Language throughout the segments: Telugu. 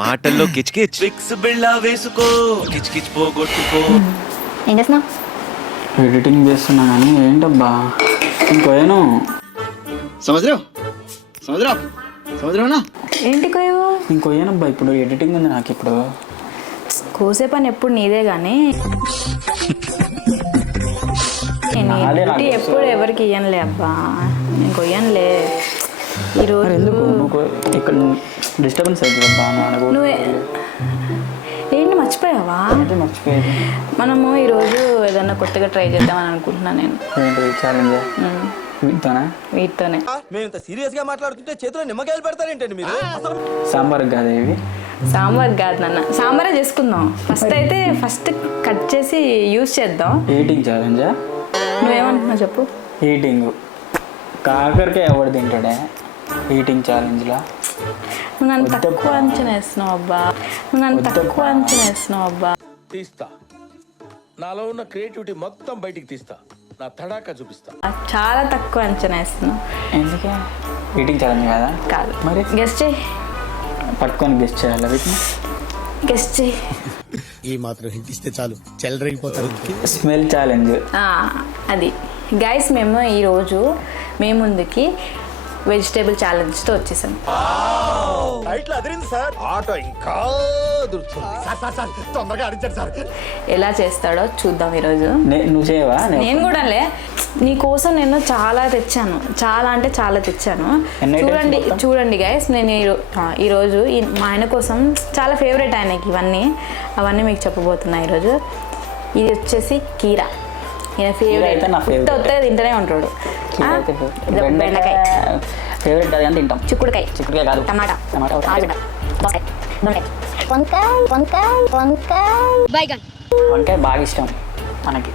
మాటల్లో కిచకిచ్ ఫిక్స్ బిళ్ళ వేసుకో కిచకిచ్ పోగొట్టుకో. ఏం చేస్తున్నావు? ఎడిటింగ్ చేస్తున్నా కానీ ఏంటబ్బా ఇంకోను సముద్రం సముద్రం సముద్రం ఏంటి కోయవు? ఇంకోనబ్బా ఇప్పుడు ఎడిటింగ్ ఉంది నాకు ఇప్పుడు. కోసే పని ఎప్పుడు నీదే కానీ ఎప్పుడు ఎవరికి ఇయ్యనులే అబ్బా, నేను కొయ్యనులే. ఈరోజు ఎందుకు ఇక్కడ డిస్టర్బెన్స్ అవుతుంది అబ్బా. నువ్వే ఏంటి మర్చిపోయావా? మర్చిపోయేది. మనము ఈరోజు ఏదన్నా కొత్తగా ట్రై చేద్దామని అనుకుంటున్నా నేను. ఏంటి ఛాలెంజ్? వీటితోనే. మేము ఇంత సీరియస్ గా మాట్లాడుతుంటే చేతిలో నిమ్మకాయలు పెడతారేంటండి మీరు? సాంబార్ కాదు ఇవి. సాంబార్ కాదు నాన్న, సాంబారే చేసుకుందాం. ఫస్ట్ కట్ చేసి యూజ్ చేద్దాం. ఈటింగ్ ఛాలెంజా? నువ్వేమంటున్నావు చెప్పు. ఈటింగ్ కాకరకాయ ఎవడు తింటాడే ఈటింగ్ ఛాలెంజ్లా? నువ్వు నన్ను తక్కువ అంచనా వేస్తున్నావు అబ్బా, నువ్వు నన్ను తక్కువ అంచనా వేస్తున్నావు అబ్బా. తీస్తా, నాలో ఉన్న క్రియేటివిటీ మొత్తం బయటికి తీస్తా, నా తడాకా చూపిస్తా. చాలా తక్కువ అంచనా వేస్తున్నావు. ఎందుకే? ఈటింగ్ ఛాలెంజ్ కదా? కాదు. మరి గెస్ట్ చేయి. పట్టుకొని గెస్ట్ చేయాలి వీటిని. గెస్ట్ చేయి. ఈ మాత్రం హింట్ ఇస్తే చాలు చెల్లరైపోతారు. Smell challenge. అది గైస్, మేము ఈరోజు మీ ముందుకి వెజిటేబుల్ ఛాలెంజ్తో వచ్చేసాం. ఎలా చేస్తాడో చూద్దాం ఈరోజు. నువ్వు చేయవా? నేను కూడా నీకోసం నేను చాలా తెచ్చాను, చాలా అంటే చాలా తెచ్చాను. చూడండి గైస్, నేను ఈరోజు మా ఆయన కోసం చాలా ఫేవరెట్ ఆయనకి అవన్నీ మీకు చెప్పబోతున్నా ఈరోజు. ఇది వచ్చేసి కీరా, ఈయన ఫేవరెట్. వస్తే తింటూనే ఉంటాడు. బెండకాయ ఫేవరెట్ అది అని తింటాం. చిక్కుడుకాయ కాదు, టమాటా, ఆలుగడ్డ, వంకాయ బాగా ఇష్టం మనకి.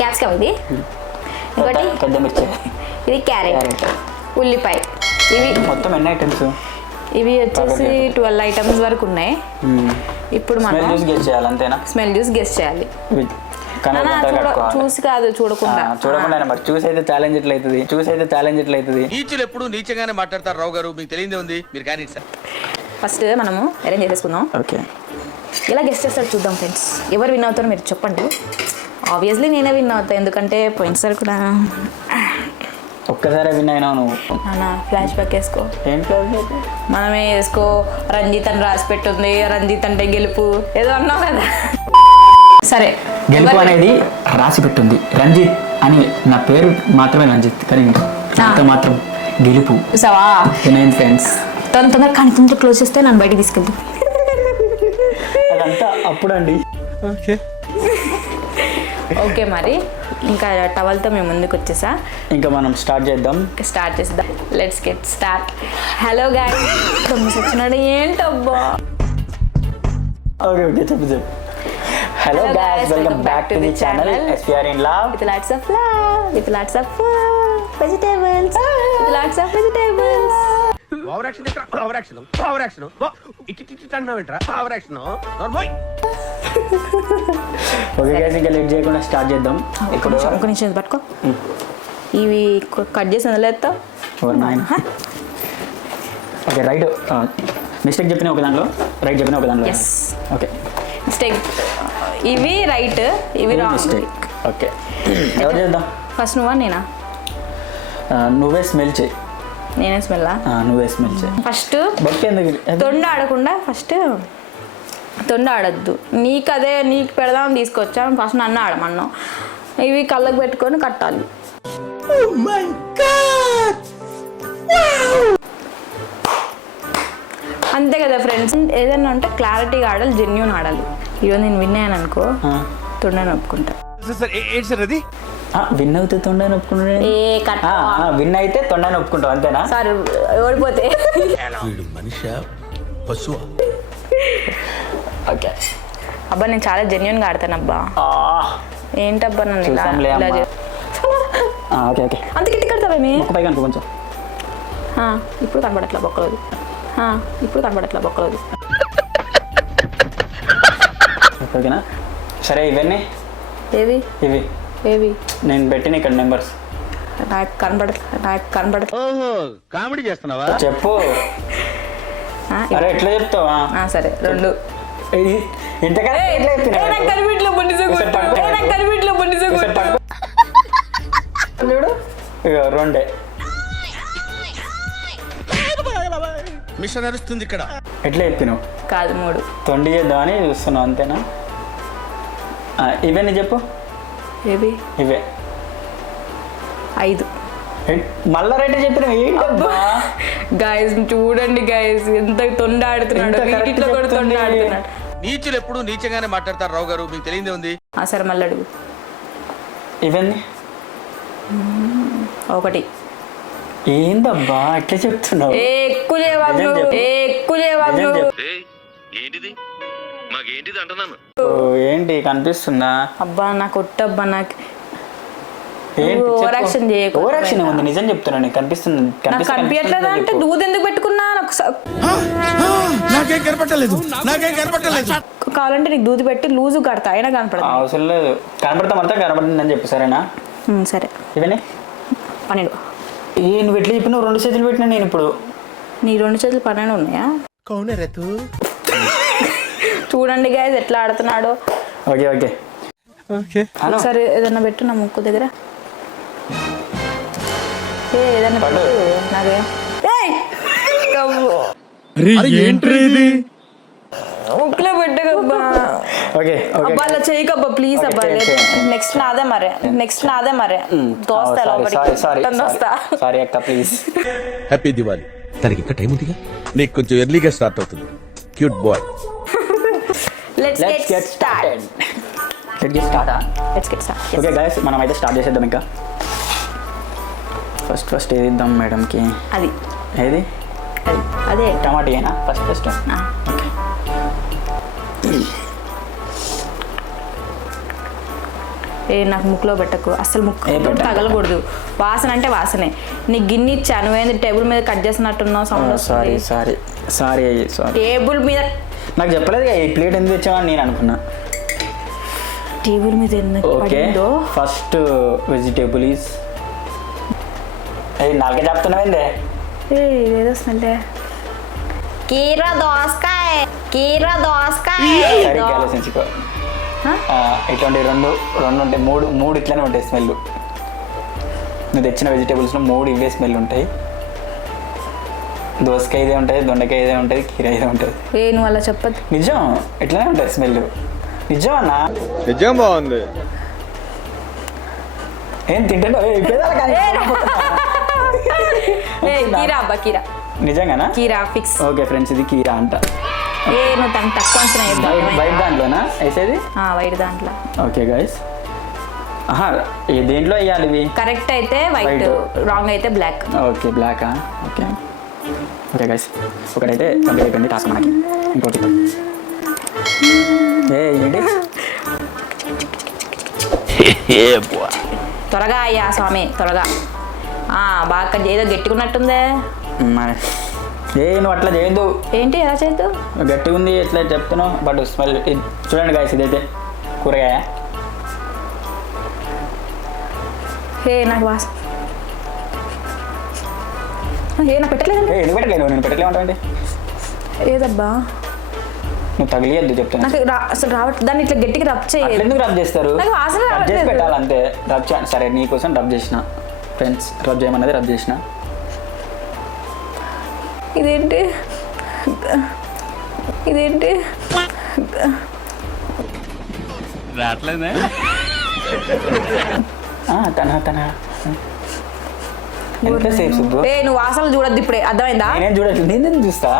క్యాప్సికమ్, ఇది ఇంకోటి పెద్ద మిర్చి, ఇది క్యారెట్, ఉల్లిపాయ. ఇవి మొత్తం ఎన్ని ఐటమ్స్? ఇవి వచ్చేసి 12 ఐటమ్స్ వరకు ఉన్నాయి. ఇప్పుడు మనం గెస్ చేయాలి అంతేనా? స్మెల్ జ్యూస్ గెస్ చేయాలి. చూసి కాదు, చూడకుండా. మరి చూసి అయితే ఛాలెంజ్ ఎట్లయితుంది? నీచులు ఎప్పుడు నీచంగానే మాట్లాడతారు రావు గారు, మీకు తెలియదే ఉంది. మీరు కానీ సార్ ఫస్ట్ మనము అరేంజ్ చేసేసుకుందాం. ఓకే, ఎలా గెస్ చేస్తారో చూద్దాం ఫ్రెండ్స్. ఎవరు విన్ అవుతారో మీరు చెప్పండి. ఆబ్వియస్లీ నేనే విన్ అవుతాను, ఎందుకంటే పోయినసారి కూడా ఒక్కసారి విన్ అయినావు నువ్వు. ఫ్లాష్ బ్యాక్ వేసుకో. ఏం ఫ్లాష్ బ్యాక్? మనమే వేసుకో. రంజిత్ అని రాసి పెట్టుంది, రంజిత్ అంటే గెలుపు ఏదో అన్నావు కదా. సరే, గెలుపు అనేది రాసి పెట్టుంది. రంజిత్ అని నా పేరు మాత్రమే రంజిత్, కానీ మాత్రం గెలుపు. చూసావా ఫ్రెండ్స్? తొందరగా కానీ తొందరగా క్లోజ్ చేస్తే నన్ను బయటికి తీసుకెళ్తాం. అదంతా అప్పుడండి. ఓకే, మరి ఇంకా టవల్తో మేము ముందుకు వచ్చేసా. ఇంకా మనం స్టార్ట్ చేద్దాం. Let's get start. Hello guys, వచ్చినాడు ఏంటబ్బా. ఓకే చెప్పు. Hello guys, welcome back to the channel SPR in love with lots of love, with lots of vegetables, with lots of vegetables. Okay guys, ఇంకా లేట్ చేయకుండా స్టార్ట్ చేద్దాం. ఇప్పుడు ఒక నిమిషం పట్టుకో. ఇవి కట్ చేసి వదిలేస్తా. ఓకే, రైట్ మిస్టేక్ చెప్పిన ఒక దాంట్లో, రైట్ చెప్పిన ఒక దాంట్లో. Okay, mistake. ఇవి రైట్, ఇవి రాంగ్. మిస్టేక్. ఓకే, ఎవరు చేద్దాం? ఫస్ట్ నువ్వా నేనా? నువ్వే స్మెల్ చేయి. నేనే స్మెల్? నువ్వే స్మెల్ చేయి ఫస్ట్. తొండ ఆడకుండా ఫస్ట్ తొండ ఆడద్దు. నీకు పెడదామని తీసుకొచ్చాను, ఫస్ట్ నన్ను ఆడమన్నావు. ఇవి కళ్ళకు పెట్టుకొని కట్టాలి. అంతే కదా ఫ్రెండ్స్. ఏదైనా అంటే క్లారిటీగా ఆడాలి, జెన్యూన్ ఆడాలి. ఈరోజు నేను విన్ అయ్యాను అనుకో, తొండని ఒప్పుకుంటా. విన్ అయితే తొండని ఒప్పుకుంటా. విన్ అయితే తొండని ఒప్పుకుంటావు అంతేనా? సార్ ఓడిపోతే ఓకే. అబ్బా నేను చాలా జెన్యూన్గా ఆడతాను అబ్బా. ఏంటబ్బా నన్ను ఓకే ఓకే. అంత గిట్టి కడతావేమి? పైగా అనుకో కొంచెం. ఇప్పుడు కనబడట్లా బొక్కలేదు. ఓకేనా? సరే, ఇవన్నీ ఇవి నేను పెట్టిన ఇక్కడ నెంబర్స్. కనబడ ఓహో కామెడీ చేస్తున్నావా? చెప్పు. అరే ఎట్లా చెప్తావా? సరే 2 ఇంతకన్నా ఎట్లా చెప్తున్నావు? చూడు ఇగో 2 మిషన్ నడుస్తుంది ఇక్కడ. ఎట్లా చెప్పినావు? కాదు 3 తొండి చేద్దామని చూస్తున్నావు అంతేనా? ఇవన్నీ చెప్పు. ఏవి ఇవే 5 మళ్ళా రేటే చెప్పినావు ఏంటబ్బా? గైస్ చూడండి గైస్ ఎంత తొండి ఆడుతున్నాడు, ఎంత correct వీటిలో కూడా తొండి చెప్తుంది. ఆడుతున్నాడు. నీచులు ఎప్పుడు నీచంగానే మాట్లాడతారు రావు గారు, మీకు తెలియదే ఉంది. సరే మళ్ళీ అడుగు. ఇవన్నీ 1 ఏందబ్బా ఎట్లా చెప్తున్నావు? ఎక్కువ చేయవాకు నిజం నువ్వు, చెప్పు. ఎక్కువ చేయవాకు నిజం నువ్వు. చెప్పు. ఏంటిది మాకేంటిది అంటున్నాను. ఓ, ఏంటి కనిపిస్తుందా? అబ్బా నాకు ఒట్టబ్బా నాకు ఏంటి నువ్వు చెప్పు. ఓవరాక్షన్ చేయకు. ఓవరాక్షన్ ఉంది, నిజం చెప్తున్నా నీకు కనిపిస్తుంది. నాకు కనిపించట్లేదు అంటే చెప్పు. దూది ఎందుకు పెట్టుకున్నా నాకు నాకేం కనపట్టలేదు కావాలంటే నీకు దూది పెట్టి లూజు కడతా అయినా కనపడదు. అవసరం లేదు, కనపడతామంతా కనపడుతుందని చెప్పు సరేనా? సరే ఇవన్నీ 12. నువ్వు ఎట్లా చెప్పినావు? 2 చేతులు పెట్టినా నేను ఇప్పుడు. నీ 2 చేతులు 12 ఉన్నాయా? చూడండి గైస్ ఎట్లా ఆడుతున్నాడో. ఓకే ఓకే హలో ఒకసారి ఏదన్నా పెట్టు నా ముక్కు దగ్గర. ఏదన్నా పడు. పెట్టు నాదే. ముక్కులో పెట్టకబ్బా. ఓకే ఓకే అబ్బా అలా చేయకబ్బా ప్లీజ్ Okay, అబ్బా. చేయి. నెక్స్ట్ నాదే మరే దోస్తా దోస్తా. సారీ అక్క ప్లీజ్. హ్యాపీ దివాలి. దానికి ఇంకా టైం ఉందిగా, నీకు కొంచెం ఎర్లీగా స్టార్ట్ అవుతుంది. Cute boy. Let's let's get start. Okay guys మనం అయితే స్టార్ట్ చేసేద్దాం. ఇంకా ఫస్ట్ ఏది ఇద్దాం మేడంకి? అది ఏది? అదే టమాటా ఫస్ట్. నాకు ముక్కులో పెట్టకు అసలు. ముక్కు ఏ పెట్టకు. తగలకూడదు. వాసన అంటే వాసనే. నీకు గిన్నె ఇచ్చా, నువ్వేంది టేబుల్ మీద కట్ చేసినట్టున్నావు సౌండ్ సారీ వస్తుంది. Sorry sorry sorry. టేబుల్ మీద నాకు చెప్పలేదు ఈ ప్లేట్ ఎందుకు తెచ్చావని నేను అనుకున్నా. టేబుల్ మీద ఎందుకు ఓకే పడిందో. ఫస్ట్ వెజిటేబుల్ ఈజ్ నాలుగే చెప్తున్నావేందే? ఇదేదో స్మెల్. కీరా దోసకాయ సరిగ్గా ఆలోచించుకో. ఇట్లాంటి రెండు ఉంటాయి, మూడు ఇట్లానే ఉంటాయి స్మెల్. నువ్వు తెచ్చిన వెజిటేబుల్స్లో 3 ఇవే స్మెల్ ఉంటాయి. దోసకాయ ఇదే ఉంటుంది, దొండకాయ ఇదే ఉంటుంది, కీర ఇదే ఉంటుంది. నువ్వు అలా చెప్పదు. నిజం ఇట్లానే ఉంటుంది స్మెల్. నిజం అన్నా? నిజం బాగుంది. ఏం తింటావు? కీరా అబ్బా కీరా. నిజంగానా? కీరా ఫిక్స్. ఓకే ఫ్రెండ్స్ ఇది కీరా అంట. నువ్వు తనకు తక్కువ అంచనా వైట్ దాంట్లోనా వేసేది? వైట్ దాంట్లో. ఓకే గైస్ దేంట్లో వేయాలి ఇవి? కరెక్ట్ అయితే వైట్, రాంగ్ అయితే బ్లాక్. ఓకే బ్లాకా? ఓకే ఓకే గైస్ ఒకటైతే కంప్లీట్ అయిపోయింది టాస్క్ మనకి. ఇంకోటి ఏంటి? త్వరగా అయ్యా స్వామి త్వరగా. బాగా ఏదో గట్టిగున్నట్టుందే. మరి నువ్వు అట్లా చేయొద్దు. ఏంటి ఎలా చేయొద్దు? గట్టిగా ఉంది ఎట్లా చెప్తున్నావు? బట్ స్మెల్ చూడండి గైస్ ఇదైతే కూరగాయ. నాకు వాసన నాకు పెట్టలేదు. ఎందుకు పెట్టలేదు? నేను పెట్టలేమంటావండి? ఏదబ్బా నువ్వు తగిలియద్దు చెప్తున్నా. నాకు అసలు రావట్లేదు. దాన్ని ఇట్లా గట్టిగా రబ్ చేయాలి. ఎందుకు రబ్ చేస్తారు? నాకు వాసన రబ్ చేసి రావట్లేదు. పెట్టాలి అంతే. రబ్ సరే నీకోసం రబ్ చేసిన ఫ్రెండ్స్. రబ్ చేయమన్నది రబ్ చేసిన. ఇదేంటి రావట్లేదే. తన ఎంతసేపు సుబ్బు? నువ్వు వాసనలు చూడద్దు ఇప్పుడే, అర్థమైందా? నేనేం చూడట్లేదు, నేను చూస్తా.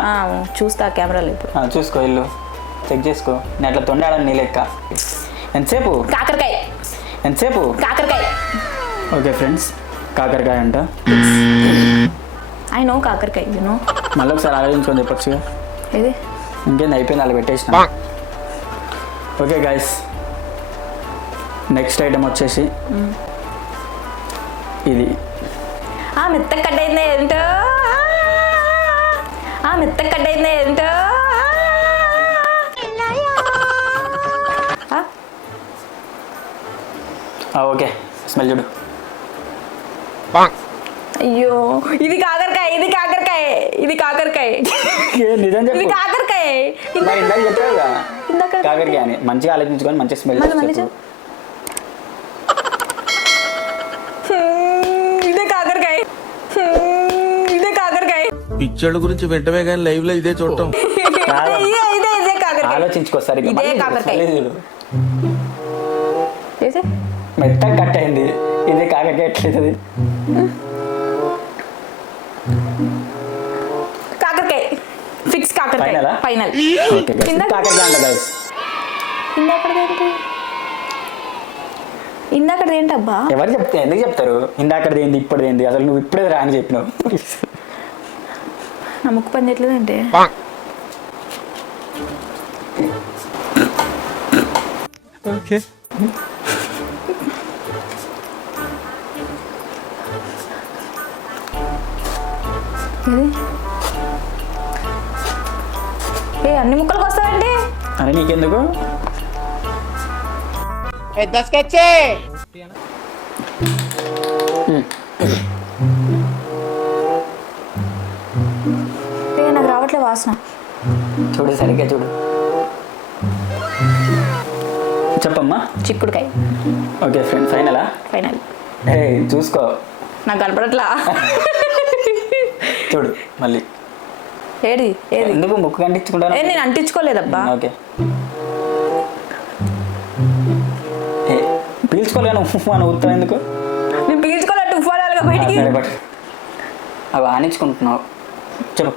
చూస్తా కెమెరాలో ఇప్పుడు. చూసుకో ఇల్లు చెక్ చేసుకో. నేను అట్లా తొండాడని నీ లెక్క. ఎంతసేపు? కాకరకాయ. ఎంతసేపు? కాకరకాయ. ఓకే ఫ్రెండ్స్ కాకరకాయ అంట. ఐ నో కాకరకాయ యు నో. మళ్ళీ ఒకసారి ఆలోచించుకొని చెప్పొచ్చుగా. ఏది ఇంకేంది అయిపోయింది అలా పెట్టేసిన. ఓకే గైస్ నెక్స్ట్ ఐటమ్ వచ్చేసి ఇది. మెత్త కట్టయింది ఏంటో. మెత్త కట్టయింది ఏంటో. ఓకే స్మెల్ చూడు. అయ్యో ఇది కాకరకాయ ఇది కాకరకాయ ఇది కాకరకాయ నిజం ఇది చెప్పు. కాకరకాయ మరి ఇందాక చెప్పావుగా ఇందాక కాకరకాయ అని. మంచిగా ఆలోచించుకొని మంచి స్మెల్ మళ్ళీ ఇదే కాకరకాయ ఇదే కాకరకాయ పిక్చర్ల గురించి వెంటనే కానీ లైవ్ లో ఇదే చూడటం. ఇదే ఇదే ఇదే కాకరకాయ ఆలోచించుకోసారి ఇదే కాకరకాయ చేసే మెత్తగా కట్ అయింది. ఇది కాకరకాయ ఎట్లయితుంది? కాకరకాయ ఫిక్స్ కాకరకాయ Final ఆ? ఫైనల్ ఓకే కాకరకాయ అంట గైస్. ఇందాకది ఏంటబ్బా ఎవరు చెప్తే ఎందుకు చెప్తారు? ఇందాకది ఏంది ఇప్పటిది ఏంది? అసలు నువ్వు ఇప్పుడే రా అని చెప్పినావు. నా ముక్కు పని చేయట్లేదంటే ఓకే ఏ అన్ని ముక్కలకు వస్తాయండి అని నీకెందుకు? ఏ నాకు రావట్లే వాసన చూడు సరిగ్గా చూడు. చెప్పమ్మా. చిక్కుడుకాయ ఓకే ఫ్రెండ్ ఫైనలా? ఫైనల్ ఏ చూసుకో నాకు కనపడట్లా చూడు మళ్ళీ. ఏది ఏది ఎందుకు ముక్కు కంటించుకుంటాను? ఏ నేను అంటించుకోలేదబ్బా ఓకే పీల్చుకోలేను మన ఉత్తరం ఎందుకు? నేను పీల్చుకోలేదు ఉఫాలాలుగా బయటికి సరే బట్ అవి ఆనించుకుంటున్నావు. చెప్పు.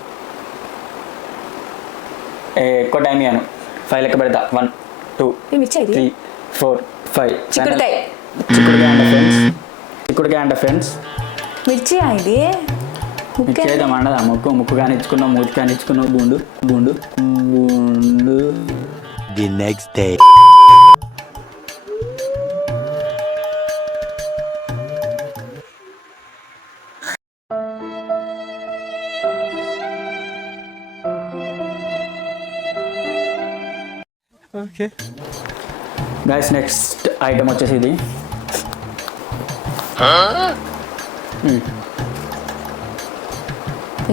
ఎక్కువ టైం ఇవ్వను. 5 లెక్క పెడతా. 1 2 ఏమి ఇచ్చేది 3 4 5. చిక్కుడుకాయ చిక్కుడుకాయ అంట ఫ్రెండ్స్. మిర్చి ఇది ముక్కే చేద్దాం అన్నదా? ముక్కు కానిచ్చుకున్నావు, మూతి కానిచ్చుకున్నావు. బూండు బూండు బూండు. The next day. Okay guys next item వచ్చేసి ఇది.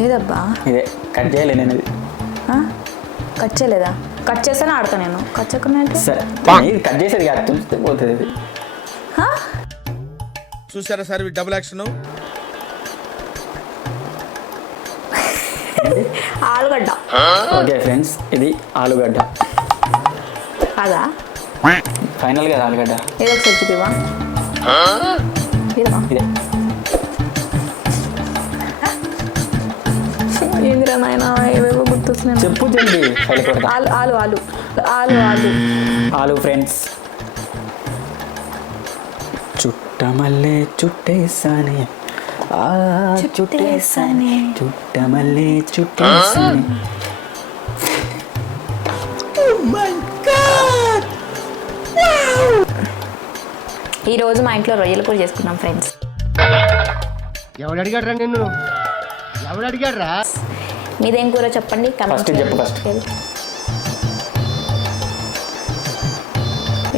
ఏదబ్బా ఇదే కట్ చేయలే నేను ఇది. కట్ చేయలేదా? కట్ చేస్తేనే ఆడతా నేను. కట్ చేయకుండా అంటే సరే ఇది కట్ చేసేది కాదు, తుంచితే పోతుంది ఇది. చూసారా సార్ డబుల్ యాక్షన్. ఆలుగడ్డ ఓకే ఫ్రెండ్స్ ఇది ఆలుగడ్డ. అదా ఫైనల్ కదా ఆలుగడ్డ. ఏదో ఒకసారి చూపివా ఇదమ్మా ఇదే ఏందిరా నాయన ఏవేవో గుర్తొస్తున్నాయి. చెప్పు జల్ది. ఫైల్ కొడతా. ఆలు ఆలు ఆలు ఆలు ఆలు ఆలు ఫ్రెండ్స్. చుట్టమల్లే చుట్టేసానే చుట్టేసానే. చుట్టమల్లే చుట్టేసానే. ఈరోజు మా ఇంట్లో రొయ్యలు కూర చేసుకున్నాం ఫ్రెండ్స్. ఎవడు అడిగాడ్రా నిన్ను? ఎవడు అడిగాడ్రా? మీదేం కూర చెప్పండి. ఫస్ట్ చెప్పు ఫస్ట్.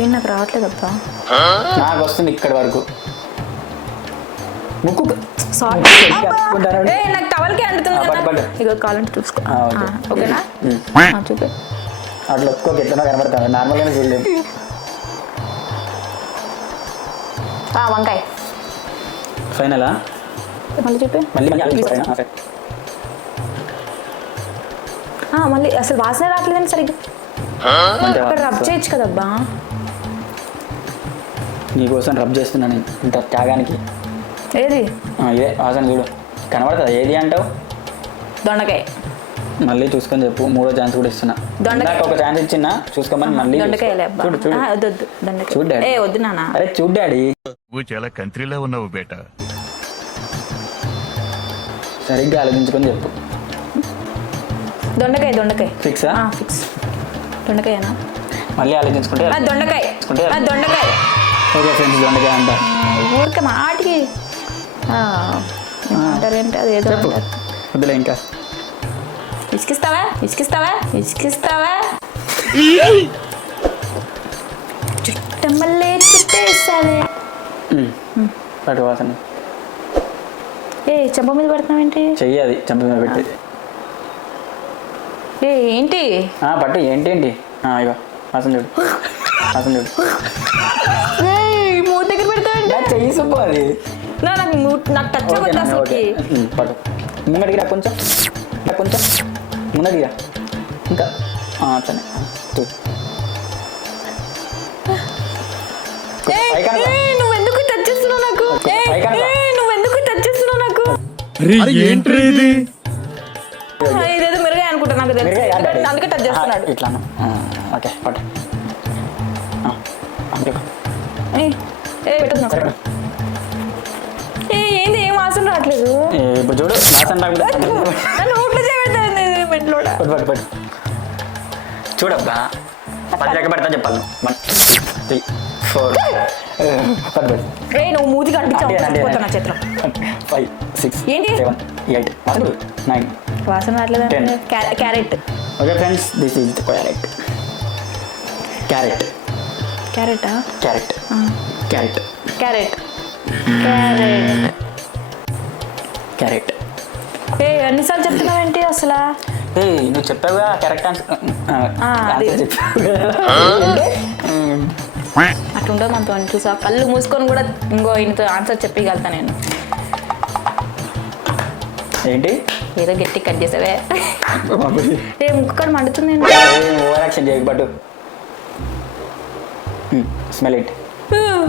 ఏం నాకు రావట్లేదబ్బా. నాకు వస్తుంది ఇక్కడ వరకు. ముక్కు సారీ నాకు టవల్కి అంటుతుంది కదా. పట్టు. ఇగో కావాలంటే చూసుకో. ఓకే. ఓకేనా చూపి. అట్లా ఒక్కొక్క ఎట్లా కనబడతాను. నార్మల్గానే చూడలేము. వంకాయ ఫైనలా? మళ్ళీ చూపి. మళ్ళీ మళ్ళీ అసలు వాసన రావట్లేదని సరిగ్గా. అక్కడ రబ్ చేయొచ్చు కదబ్బా. నీకోసం రబ్ చేస్తున్నాను నేను ఇంత త్యాగానికి. ఏది ఇదే వాసన చూడు కనబడుతుంది. ఏది అంటావు? దొండకాయ. మళ్ళీ చూసుకొని చెప్పు. 3వ ఛాన్స్ కూడా ఇస్తున్నా. దొండకాయ. ఒక ఛాన్స్ ఇచ్చినా చూసుకోమని మళ్ళీ దొండకాయలే చూసుకో. అబ్బా. చూడు చూడు వద్దు వద్దు దొండకాయ. చూడు డాడీ. వద్దు నాన్న. అరే చూడు డాడీ. నువ్వు చాలా కంట్రీలో ఉన్నావు బేటా. సరిగ్గా ఆలోచించుకొని చెప్పు. దొండకాయ దొండకాయ ఫిక్సా? ఫిక్స్. దొండకాయనా? మళ్ళీ ఆలోచించుకుంటే దొండకాయ దొండకాయ. ఓకే ఫ్రెండ్స్ దొండకాయ అంట. ఊరికే మాటికి అంటారేంటి అది ఏదో చెప్పు. అంటారు. వద్దులే ఇంకా. ఇసుకిస్తావా ఇసుకిస్తావా ఇసుకిస్తావా? చుట్టమల్లే చుట్టేసావే. పట్టు వాసన. ఏ చెంప మీద పెడుతున్నావేంటి? చెయ్యి అది చంప మీద పెట్టి. ఏ ఏంటి? పట్టు ఏంటి ఏంటి ఇగో అసలు చూడు అసలు చూడు మూడు దగ్గర పెడతావేంటి? చెయ్యి సుబ్బు అది. నాకు టచ్ అవ్వద్దు అసలుకి. పట్టు ముంగడికి రా కొంచెం కొంచెం ముంగడికి రా ఇంకా అట్లనే చూడు. నువ్వెందుకు టచ్ చేస్తున్నావు నాకు? నువ్వెందుకు టచ్ చేస్తున్నావు నాకు? ఏంటి ఇదేదో మిరగాయ అనుకుంటా, నాకు తెలుసు, అందుకే టచ్ చేస్తున్నాడు. ఇట్లా ఓకే పట్టు ఏంది ఏం వాసన రావట్లేదు. ఇప్పుడు చూడు వాసన రాకుండా నోట్లో చేయబెడతాను మెంట్లో. పట్టు పట్టు పట్టు చూడబ్బా 10 లెక్క పెడతా చెప్పాలి 1 3 4 పట్టు పట్టు నువ్వు మూతి కనిపించావు నా చేతిలో. 5 6 ఏంటి? 7 8 9 వాసన రావట్లేదు. Carrot. Okay friends this is carrot carrot క్యారెటా? Carrot carrot carrot carrot carrot. ఎన్నిసార్లు చెప్తున్నావేంటి అసలు? నువ్వు చెప్పావుగా కరెక్ట్ అది. అట్లుంటుంది మనతో చూసా, కళ్ళు మూసుకొని కూడా ఇంకో ఇంత ఆన్సర్ చెప్పగలుగుతా నేను. ఏంటి ఏదో గట్టి కట్ చేసావే. ముక్కడు మండుతుంది. ఓవర్ యాక్షన్ చేయకు పట్టు. Smell it.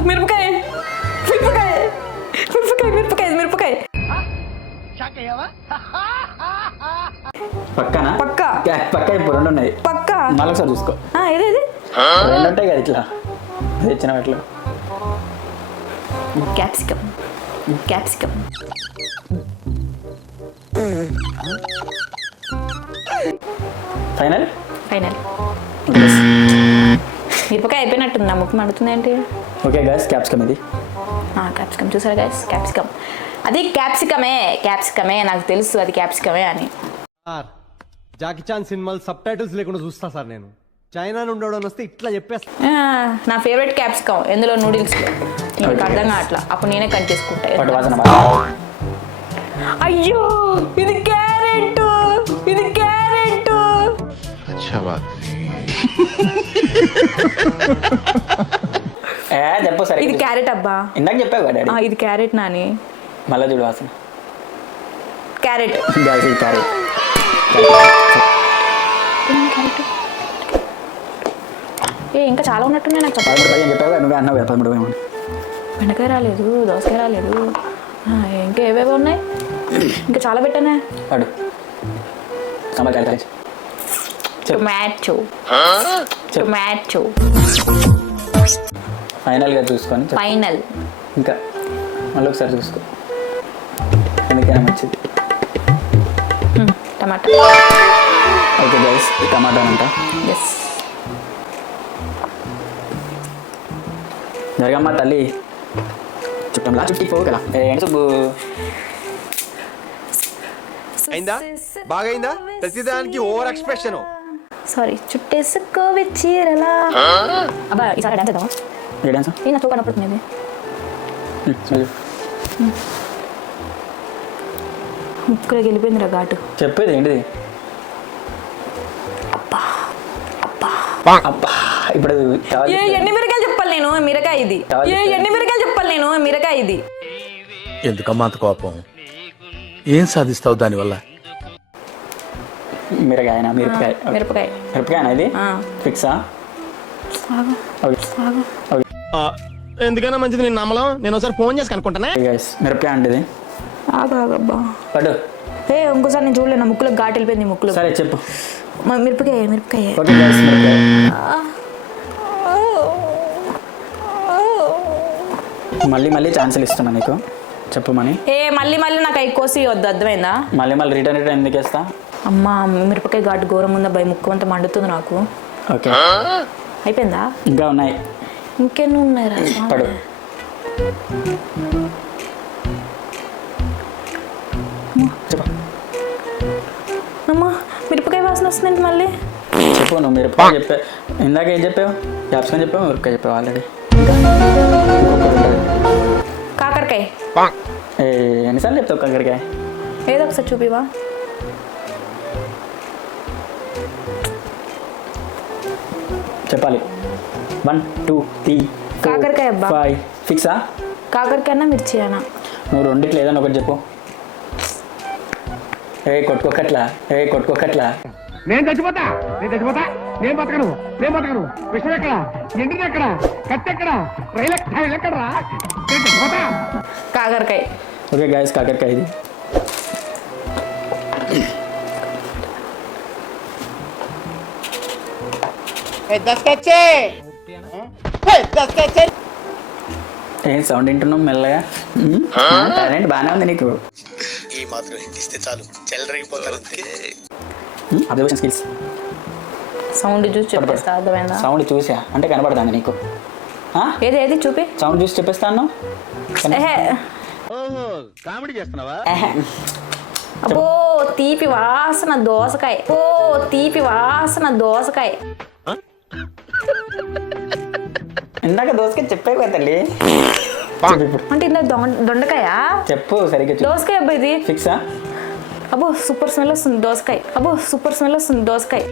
మిరపకాయ మిరపకాయ మిరపకాయ మిరపకాయ మిరపకాయ. పక్కన పక్క పక్క ఇప్పుడు 2 ఉన్నాయి. పక్క మళ్ళీ ఒకసారి చూసుకో. ఏది 2 ఉంటాయి కదా ఇట్లా తెచ్చిన వాటిలో. Capsicum capsicum. Final final. మిరపకాయ అయిపోయినట్టుంది, నా ముక్కు మండుతుంది ఏంటి? ఓకే గైస్ క్యాప్సికమ్ ఇది. క్యాప్సికమ్ చూసారా గైస్? క్యాప్సికమ్ అది క్యాప్సికమే క్యాప్సికమే నాకు తెలుసు అది క్యాప్సికమే అని. జాకీ చాన్ సినిమాలు సబ్ టైటిల్స్ లేకుండా చూస్తా సార్ నేను. చైనా నుండి వస్తే ఇట్లా చెప్పేస్తా. నా ఫేవరెట్ క్యాప్సికమ్ ఎందులో నూడిల్స్లో. నీకు అర్థం కావట్లా, అప్పుడు నేనే కట్ చేసుకుంటా. అయ్యో ఇది క్యారెట్ ఇది క్యారెట్. చెప్పు సరే. ఇది క్యారెట్ అబ్బా. ఇందాక చెప్పావు కదా డాడీ. ఇది క్యారెట్ నాని. మళ్ళా చూడు వాసన. Carrot carrot. ఇంకా చాలా ఉన్నట్టున్నాయి నాకు. 13 చెప్పావు నువ్వే అన్నావు కదా 13. బెండకాయ రాలేదు, దోసకాయ రాలేదు, ఇంకా ఏవేవో ఉన్నాయి, ఇంకా చాలా పెట్టానే. అడు టొమాటో టొమాటో. ఫైనల్గా చూసుకొని ఫైనల్. ఇంకా మళ్ళీ ఒకసారి చూసుకో ఎందుకైనా మంచిది. టమాటా. ఓకే గైస్ టమాటా అంట. ఎస్. జరగమ్మా తల్లి చుట్టం లాస్ట్ 54 కదా. ఏంటి సుబ్బు అయిందా బాగైందా? ప్రతిదానికి ఓవర్ ఎక్స్ప్రెషన్. సారీ చుట్టేసుకోవి చీరలా. అబ్బా ఈసారి డాన్స్ చేద్దామా? ఏ డాన్స్? ఏ నా చూడ పడుతుంది. ముక్కులోకి వెళ్ళిపోయింది రా ఘాటు. చెప్పేది ఏంటిది? అబ్బా అబ్బా అబ్బా. ఇప్పుడు ఎన్ని మిరకాయలు చెప్పాలి నేను? మిరకాయ ఇది. ఎన్ని మిరకాయలు చెప్పాలి నేను? మిరకాయ ఇది. ఎందుకమ్మా అంత కోపం? ఏం సాధిస్తావు దానివల్ల? మిరకాయనా? మిరపకాయ మిరపకాయ మిరపకాయనా ఇది? ఫిక్సా? ఎందుకైనా మంచిది నేను నమ్మలం. నేను ఒకసారి ఫోన్ చేసి కనుక్కుంటానే. మిరపకాయ అంటే ఇది. ఆగాగబ్బా. పడు. ఇంకోసారి నేను చూడలేను, ముక్కులో ఘాటు వెళ్ళిపోయింది. ముక్కులో. సరే చెప్పు. మిరపకాయ మిరపకాయ. ఓకే గైస్ మిరపకాయ. మళ్ళీ మళ్ళీ ఛాన్సులు ఇస్తున్నా నీకు చెప్పమని. మళ్ళీ మళ్ళీ నాకు అవి కోసి వద్దు, అర్థమైందా? మళ్ళీ రిటర్న్ ఎందుకు వేస్తా? అమ్మా మిరపకాయ ఘాటు ఘోరం ఉందా భయ, ముక్కు అంతా మండుతుంది నాకు. ఓకే అయిపోయిందా? ఇంకా ఉన్నాయి. ఇంకెన్ని ఉన్నాయి రా? పడు. చెప్పు. అమ్మా మిరపకాయ వాసన వస్తుంది మళ్ళీ. చెప్పు నువ్వు మిరపకాయ చెప్పావు ఇందాక. ఏం చెప్పావు? క్యాప్సికం చెప్పావు, మిరపకాయ చెప్పావు ఆల్రెడీ. కాకరకాయ. ఎన్నిసార్లు చెప్తావు కాకరకాయ? ఏదో ఒకసారి చూపివా? చెప్పాలి. 1 2 3 కాకరకాయ అబ్బా. 5 ఫిక్సా? కాకరకాయనా మిర్చియానా? నువ్వు రెండిట్లో ఏదైనా ఒకటి చెప్పు. కొట్టుకోకట్లా నేను చచ్చిపోతా నేను బతకను విషయం ఎక్కడ ఎండిది ఎక్కడ కత్తి ఎక్కడ రైలు ఎక్కడరా నేను చచ్చిపోతా. కాకరకాయ. ఓకే గాయస్, కాకరకాయ ఇది. ఏం సౌండ్ వింటున్నావు మెల్లగా? టాలెంట్ బాగానే ఉంది నీకు. ఈ మాత్రం ఇస్తే చాలు చెల్లరగిపోతారు. Observation skills. సౌండ్ చూసి చెప్పేస్తా, అర్థమైందా? సౌండ్ చూసా అంటే కనపడతాను నీకు. ఏది చూపి. సౌండ్ చూసి చెప్పేస్తాను. కామెడీ చేస్తున్నావా? అబ్బో తీపి వాసన దోసకాయ. ఇందాక దోసకాయ చెప్పే కదా తల్లి. అంటే ఇందాక దొండకాయ చెప్పు సరిగ్గా చెప్పు. దోసకాయ అబ్బా ఇది. ఫిక్సా? అబ్బో సూపర్ స్మెల్ వస్తుంది దోసకాయ.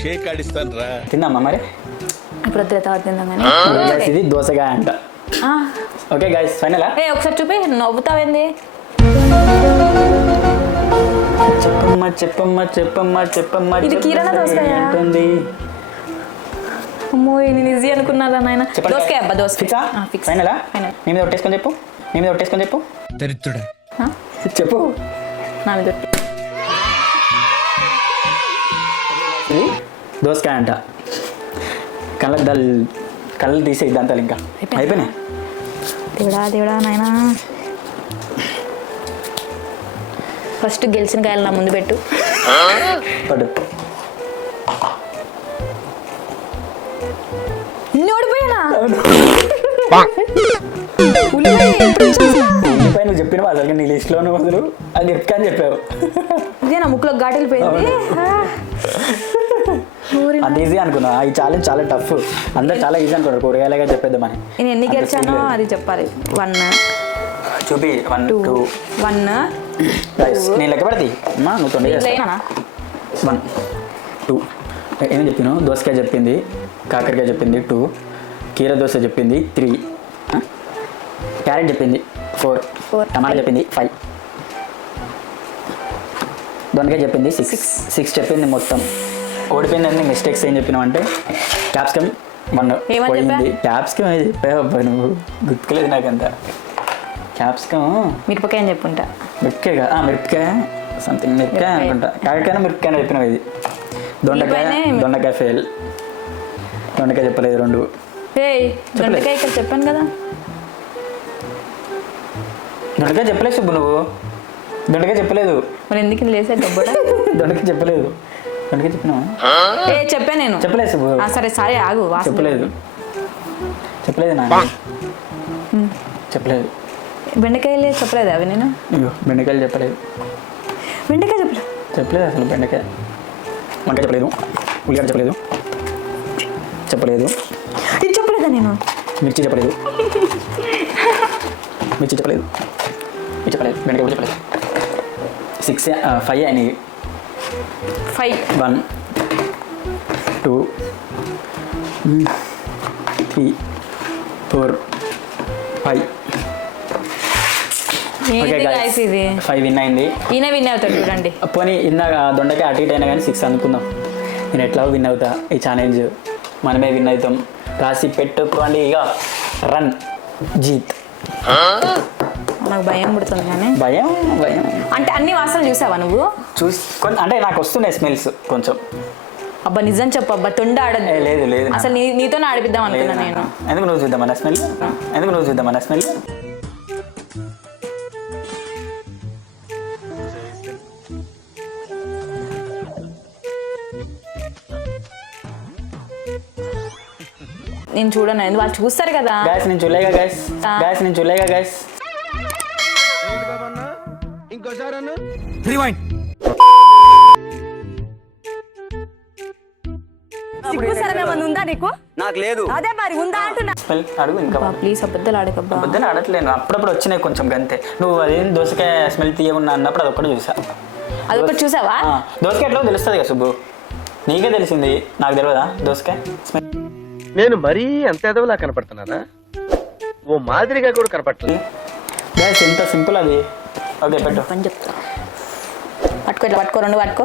షేక్ ఆడిస్తాను రా. తిందామా మరి? ఇప్పుడు వద్దులే, తర్వాత తిందాం కానీ. Guys, ఇది దోసకాయ అంట. ఓకే గైస్, ఫైనలా? ఒకసారి చూపి. నవ్వుతావేంది? చెప్పమ్మా ఇది కిరాణా దోసకాయ. ఉంటుంది. అమ్మో నేను ఈజీ అనుకున్నారా నాయన. చెప్పండి. దోసకాయ అబ్బా, దోసకాయ. ఫిక్సా? ఫిక్స్. ఫైనలా? ఫైనల్. నీ మీద ఒట్టేసుకొని చెప్పు. దరిద్రుడా. చెప్పు. నా మీద ఒట్టు. ఇది దోసకాయ అంట. కళ్ళు తీసే ఇద్దంతాలు ఇంకా అయిపోయినాయి. దేవుడా నాయనా. ఫస్ట్ గెలిచిన కాయలు నా ముందు పెట్టు. పడు. ఓడిపోయినా? ఉల్లిపాయ నువ్వు చెప్పినావు అసలు నీ లిస్ట్లో బదులు అది ఎక్క అని చెప్పావు. ఇదే నా ముక్కులో ఘాటీలు పోయింది. అంత ఈజీ అనుకున్నా. ఈ ఛాలెంజ్ చాలా టఫ్. అందరూ చాలా ఈజీ అనుకున్నారు కూరగాయలుగా చెప్పేద్దామని. నేను ఎన్ని గెలిచానో అది చెప్పాలి. 1 చూపి. 1 2 1 నేను లెక్క పడది అమ్మా. నువ్వు 20 చేస్తా. 1 2 ఏమేమి చెప్పినావు? దోసకాయ చెప్పింది, కాకరకాయ చెప్పింది 2, కీర దోశ చెప్పింది 3, క్యారెట్ చెప్పింది 4, టమాటా చెప్పింది 5, దొండకాయ చెప్పింది 6 చెప్పింది మొత్తం. ఓడిపోయింది అన్ని మిస్టేక్స్ ఏం చెప్పినావు అంటే క్యాప్సికమ్ 1 పోయింది. క్యాప్సికమ్ ఏది చెప్పావు అబ్బా నువ్వు? గుర్తులేదు నాకంతా. క్యాప్సికమ్ మిరపకాయ అని చెప్పుంటా. మిరపకాయ సంథింగ్ మిరపకాయ అనుకుంటా. కాకరకాయ మిరపకాయ చెప్పినావు. ఇది దొండకాయ ఫెయిల్. దొండకాయ చెప్పలేదు 2. దొండకాయ ఇక్కడ చెప్పాను కదా. దొండకాయ చెప్పలేదు సుబ్బు నువ్వు. దొండకాయ చెప్పలేదు. మరి ఎందుకు లేసా గబ్బడా? దొండకాయ చెప్పలేదు. దొండకాయ చెప్పినావా? చెప్పా నేను. చెప్పలేదు సుబ్బు. సరే ఆగు. చెప్పలేదు నా చెప్పలేదు. బెండకాయలు చెప్పలేదు అవి నేను. అయ్యో బెండకాయలు చెప్పలేదు. చెప్పలేదు అసలు. బెండకాయ వంకాయ చెప్పలేదు. ఉల్లిగడ్డ చెప్పలేదు. ఇది చెప్పలేదా నేను? మిర్చి చెప్పలేదు. బెండకాయ కూడా చెప్పలేదు. 5 అయినాయి. 1 2 3 4 5. ఇది 5 విన్ అయింది. ఈయన విన్ అవుతాడు చూడండి. పోనీ ఇందాక దొండకాయ అటు ఇటు అయినా కానీ 6 అనుకుందాం. నేను ఎట్లా విన్ అవుతా ఈ ఛాలెంజ్. మనమే విన్ అవుతాం. రాసి పెట్టుకోండి. ఇక రన్ జీత్. నాకు భయం పుడుతుంది కానీ. భయం అంటే అన్ని వాసనలు చూసావా నువ్వు? అంటే నాకు వస్తున్నాయి స్మెల్స్ కొంచెం. అబ్బా నిజం చెప్పు అబ్బా. తొండ ఆడదు. లేదు అసలు నీతోనే ఆడిపిద్దాం అనుకున్నా నేను. ఎందుకు నువ్వు చూద్దామన్నా స్మెల్? నేను చూడను. వాళ్ళు చూస్తారు కదా. నేను చూడలేగా గైస్. ఇంకోసారి అన్న రివైండ్. సిగ్గుసరం ఏమన్నా ఉందా నీకు? నాకు లేదు. అదే మరి ఉందా అంటున్నా. స్మెల్ అడుగు ఇంకా ప్లీజ్ అబద్ధాలు ఆడకబ్బా. పొద్దున ఆడట్లేను, అప్పుడప్పుడు వచ్చినాయి కొంచెం గంతే. నువ్వు అదేం దోసకాయ స్మెల్ తీయమన్నా అన్నప్పుడు అదొక్కటి చూసా. అదొకటి చూసావా? దోసకాయ ఎట్లా తెలుస్తుంది కదా సుబ్బు, నీకే తెలిసింది, నాకు తెలియదా దోసకాయ స్మెల్? నేను మరీ అంత ఎదవలా కనపడుతున్నారా? ఓ మాదిరిగా కూడా కనపడలేదు. గ్యాస్ ఎంత సింపుల్ అది. ఓకే పెట్టు. పని చెప్తా. పట్టుకో, ఇట్లా పట్టుకో, రెండు పట్టుకో.